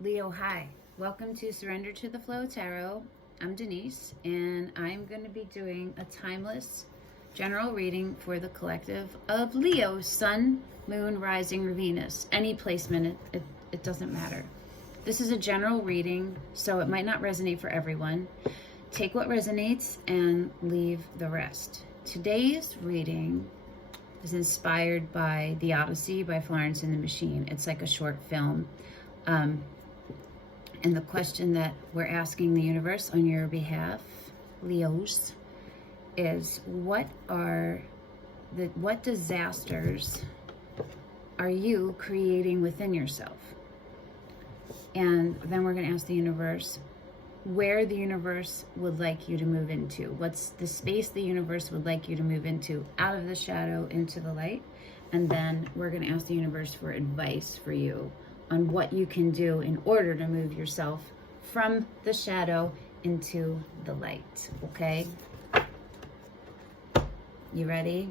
Leo, hi. Welcome to Surrender to the Flow Tarot. I'm Denise, and I'm going to be doing a timeless general reading for the collective of Leo, Sun, Moon, Rising, or Venus. Any placement, it doesn't matter. This is a general reading, so it might not resonate for everyone. Take what resonates and leave the rest. Today's reading is inspired by The Odyssey by Florence and the Machine. It's like a short film. And the question that we're asking the universe on your behalf, Leos, is what disasters are you creating within yourself? And then we're going to ask the universe where the universe would like you to move into. What's the space the universe would like you to move into, out of the shadow into the light? And then we're going to ask the universe for advice for you on what you can do in order to move yourself from the shadow into the light, okay? You ready?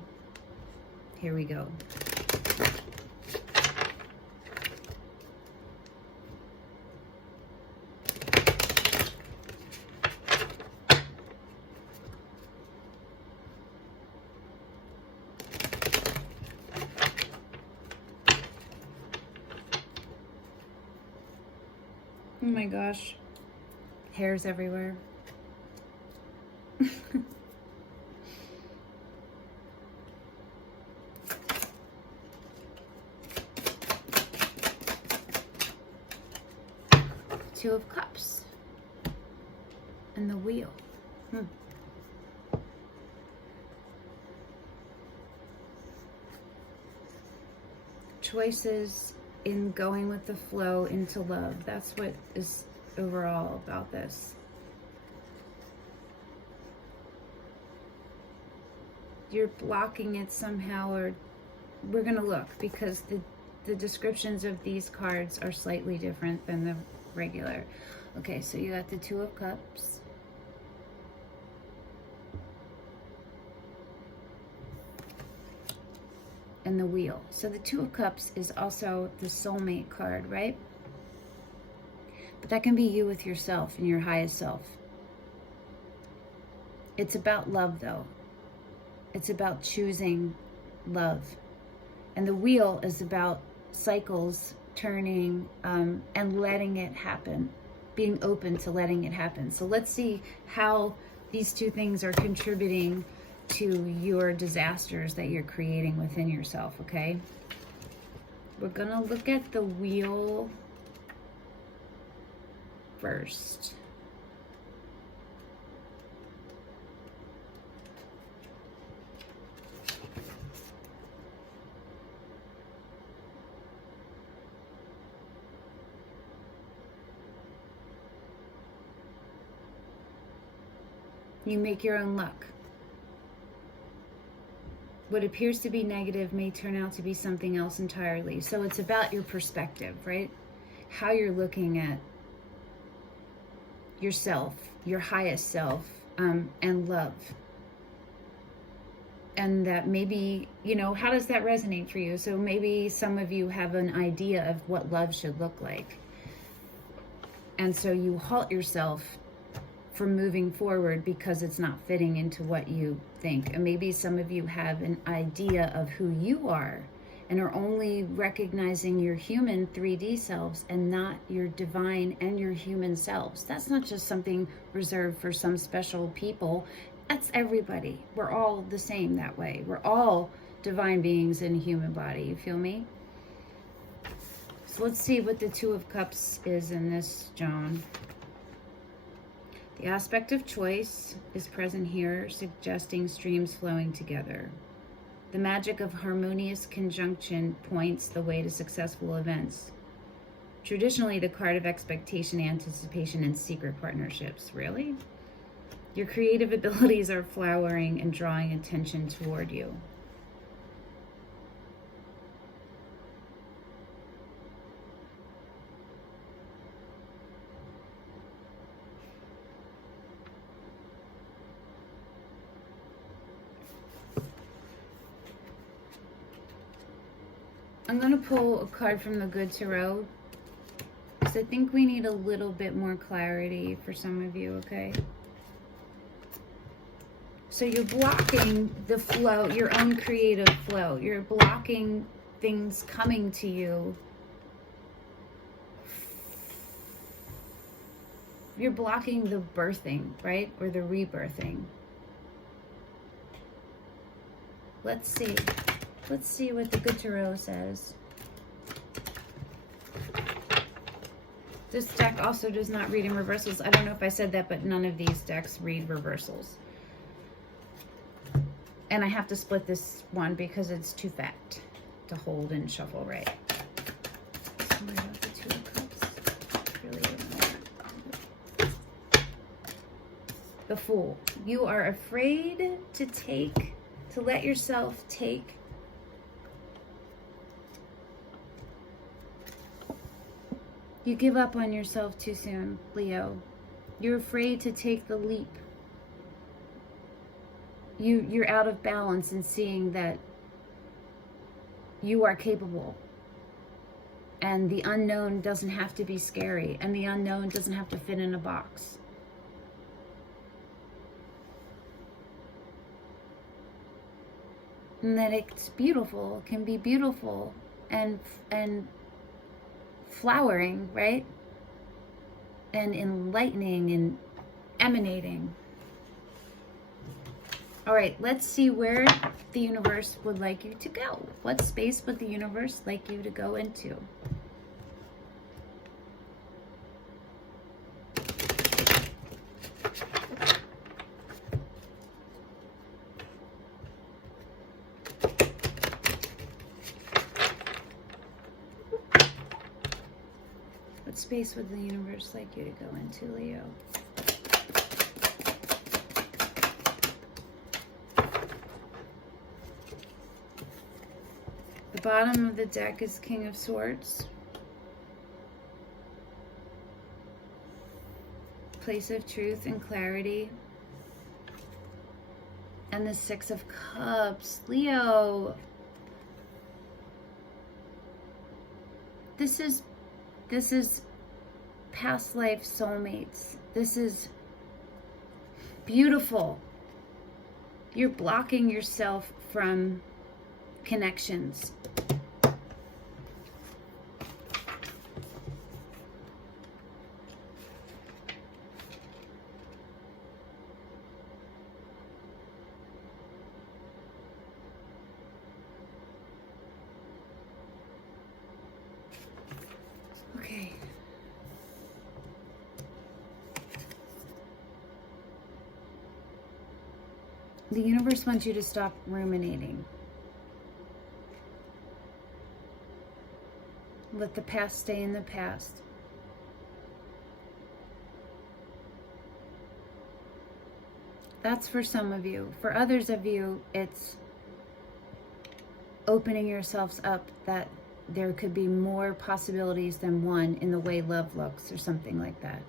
Here we go. Oh my gosh, hairs everywhere. Two of Cups and the Wheel. Choices in going with the flow into love. That's what is overall about this. You're blocking it somehow, or we're going to look, because the descriptions of these cards are slightly different than the regular. Okay, so you got the Two of Cups. And the Wheel. So the Two of Cups is also the soulmate card, right? But that can be you with yourself and your highest self. It's about love, though. It's about choosing love. And the Wheel is about cycles turning and letting it happen, being open to letting it happen. So let's see how these two things are contributing to your disasters that you're creating within yourself, okay? We're gonna look at the Wheel first. You make your own luck. What appears to be negative may turn out to be something else entirely. So it's about your perspective, right? How you're looking at yourself, your highest self, and love. And that maybe, how does that resonate for you? So maybe some of you have an idea of what love should look like. And so you halt yourself from moving forward because it's not fitting into what you think. And maybe some of you have an idea of who you are and are only recognizing your human 3D selves and not your divine and your human selves. That's not just something reserved for some special people. That's everybody. We're all the same that way. We're all divine beings in a human body. You feel me? So let's see what the Two of Cups is in this, John. The aspect of choice is present here, suggesting streams flowing together. The magic of harmonious conjunction points the way to successful events. Traditionally, the card of expectation, anticipation, and secret partnerships. Really? Your creative abilities are flowering and drawing attention toward you. I'm going to pull a card from the Good Tarot. I think we need a little bit more clarity for some of you, okay? So you're blocking the flow, your own creative flow. You're blocking things coming to you. You're blocking the birthing, right? Or the rebirthing. Let's see. Let's see what the Good Tarot says. This deck also does not read in reversals. I don't know if I said that, but none of these decks read reversals. And I have to split this one because it's too fat to hold and shuffle right. Sorry about the Two of Cups. Really don't know that. The Fool. You are afraid to let yourself take You give up on yourself too soon, Leo. You're afraid to take the leap. You're out of balance in seeing that you are capable. And the unknown doesn't have to be scary. And the unknown doesn't have to fit in a box. And that it's beautiful, can be beautiful and flowering, right? And enlightening and emanating. All right, let's see where the universe would like you to go. What space would the universe like you to go into? What space would the universe like you to go into, Leo? The bottom of the deck is King of Swords. Place of truth and clarity. And the Six of Cups. Leo. This is past life soulmates. This is beautiful. You're blocking yourself from connections. Okay. The universe wants you to stop ruminating. Let the past stay in the past. That's for some of you. For others of you, it's opening yourselves up that there could be more possibilities than one in the way love looks or something like that.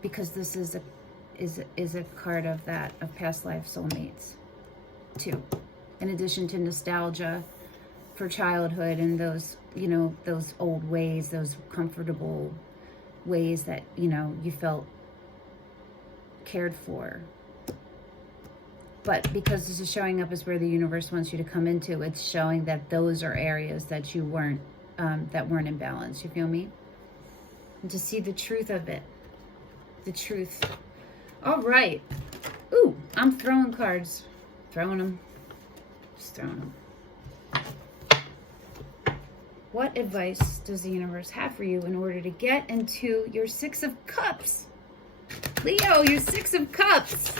Because this is a card of that, of past life soulmates too. In addition to nostalgia for childhood and those, you know, those old ways, those comfortable ways that, you know, you felt cared for. But because this is showing up as where the universe wants you to come into, it's showing that those are areas that you weren't, that weren't in balance. You feel me? And to see the truth of it. The truth. All right. Ooh, I'm throwing cards. Throwing them. Just throwing them. What advice does the universe have for you in order to get into your Six of Cups? Leo, your Six of Cups.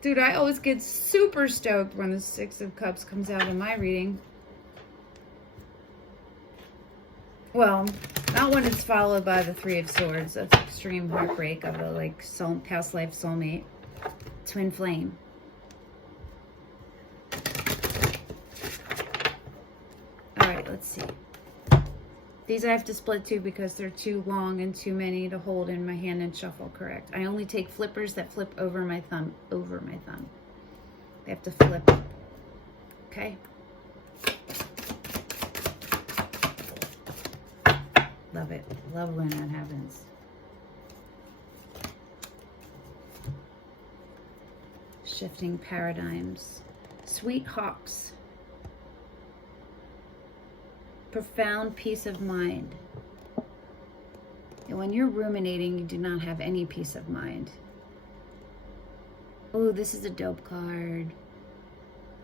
Dude, I always get super stoked when the Six of Cups comes out in my reading. Well, not when it's followed by the Three of Swords. That's extreme heartbreak of a like past life soulmate. Twin flame. Alright, let's see. These I have to split too because they're too long and too many to hold in my hand and shuffle correct. I only take flippers that flip over my thumb. Over my thumb. They have to flip. Okay? Love it. Love when that happens. Shifting paradigms. Sweet hawks. Profound peace of mind. And when you're ruminating, you do not have any peace of mind. Oh, this is a dope card.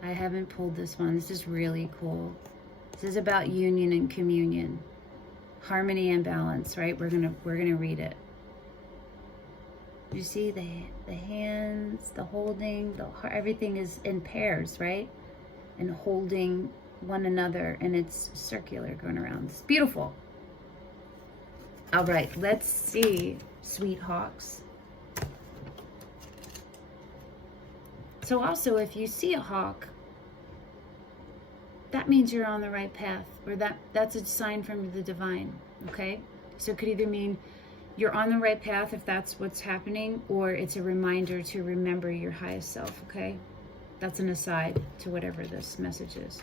I haven't pulled this one. This is really cool. This is about union and communion. Harmony and balance, right? We're gonna read it. You see the hands, the holding, everything is in pairs, right? And holding one another, and it's circular going around. It's beautiful. All right, let's see, sweet hawks. So also, if you see a hawk, that means you're on the right path, or that's a sign from the divine, okay? So it could either mean you're on the right path if that's what's happening, or it's a reminder to remember your highest self, okay? That's an aside to whatever this message is.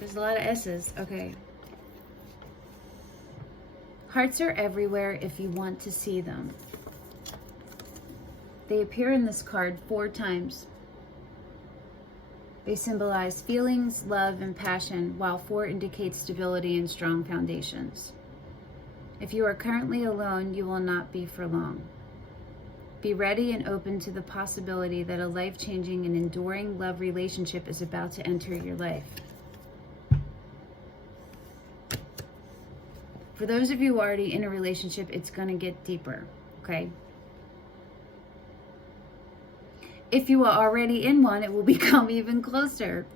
There's a lot of S's, okay. Hearts are everywhere if you want to see them. They appear in this card 4 times. They symbolize feelings, love, and passion, while 4 indicates stability and strong foundations. If you are currently alone, you will not be for long. Be ready and open to the possibility that a life-changing and enduring love relationship is about to enter your life. For those of you already in a relationship, it's going to get deeper, okay? If you are already in one, it will become even closer.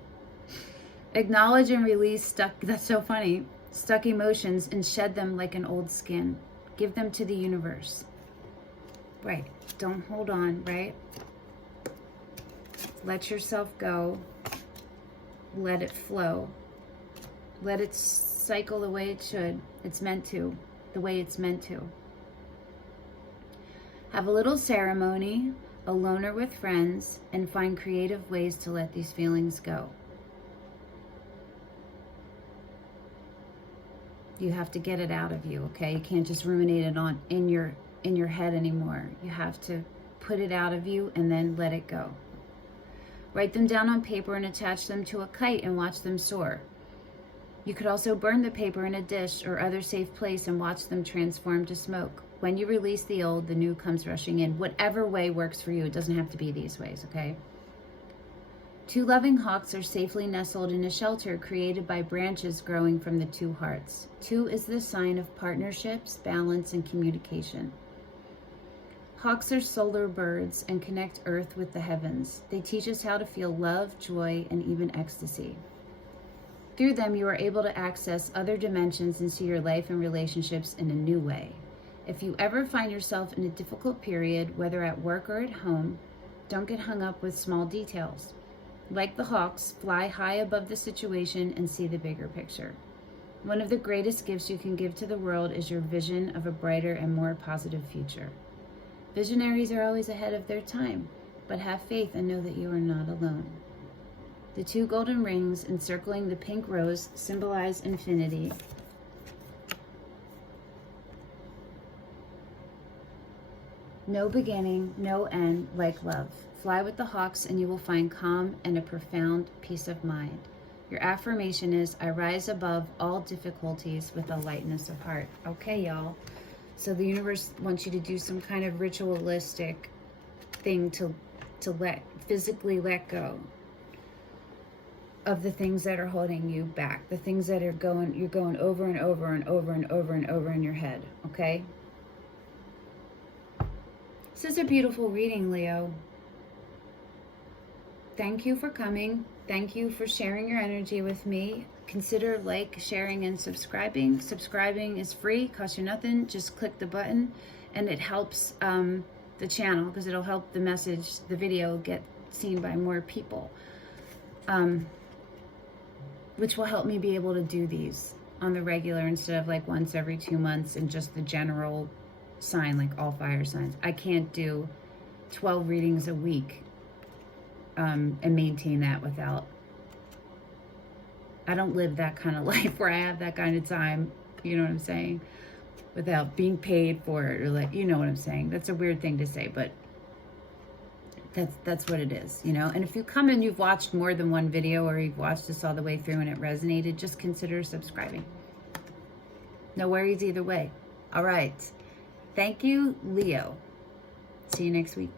Acknowledge and release that's so funny, stuck emotions, and shed them like an old skin. Give them to the universe. Right, don't hold on, right? Let yourself go. Let it flow. Let it cycle the way it should. It's meant to, the way it's meant to. Have a little ceremony, alone or with friends, and find creative ways to let these feelings go. You have to get it out of you, okay? You can't just ruminate it on in your head anymore. You have to put it out of you and then let it go. Write them down on paper and attach them to a kite and watch them soar. You could also burn the paper in a dish or other safe place and watch them transform to smoke. When you release the old, the new comes rushing in. Whatever way works for you. It doesn't have to be these ways, okay? 2 loving hawks are safely nestled in a shelter created by branches growing from the 2 hearts. 2 is the sign of partnerships, balance, and communication. Hawks are solar birds and connect Earth with the heavens. They teach us how to feel love, joy, and even ecstasy. Through them, you are able to access other dimensions and see your life and relationships in a new way. If you ever find yourself in a difficult period, whether at work or at home, don't get hung up with small details. Like the hawks, fly high above the situation and see the bigger picture. One of the greatest gifts you can give to the world is your vision of a brighter and more positive future. Visionaries are always ahead of their time, but have faith and know that you are not alone. The 2 golden rings encircling the pink rose symbolize infinity. No beginning, no end, like love. Fly with the hawks and you will find calm and a profound peace of mind. Your affirmation is, I rise above all difficulties with a lightness of heart. Okay, y'all. So the universe wants you to do some kind of ritualistic thing to physically let go of the things that are holding you back, the things that you're going over and over and over and over and over in your head, okay? This is a beautiful reading, Leo. Thank you for coming. Thank you for sharing your energy with me. Consider sharing, and subscribing. Subscribing is free, costs you nothing. Just click the button, and it helps the channel because it'll help the video get seen by more people, which will help me be able to do these on the regular instead of once every 2 months and just the general sign, like all fire signs. I can't do 12 readings a week and maintain that without I don't live that kind of life where I have that kind of time, you know what I'm saying, without being paid for it, or like, you know what I'm saying. That's a weird thing to say, but that's what it is, you know. And if you come and you've watched more than one video, or you've watched this all the way through and it resonated, just consider subscribing. No worries either way. All right. Thank you, Leo. See you next week.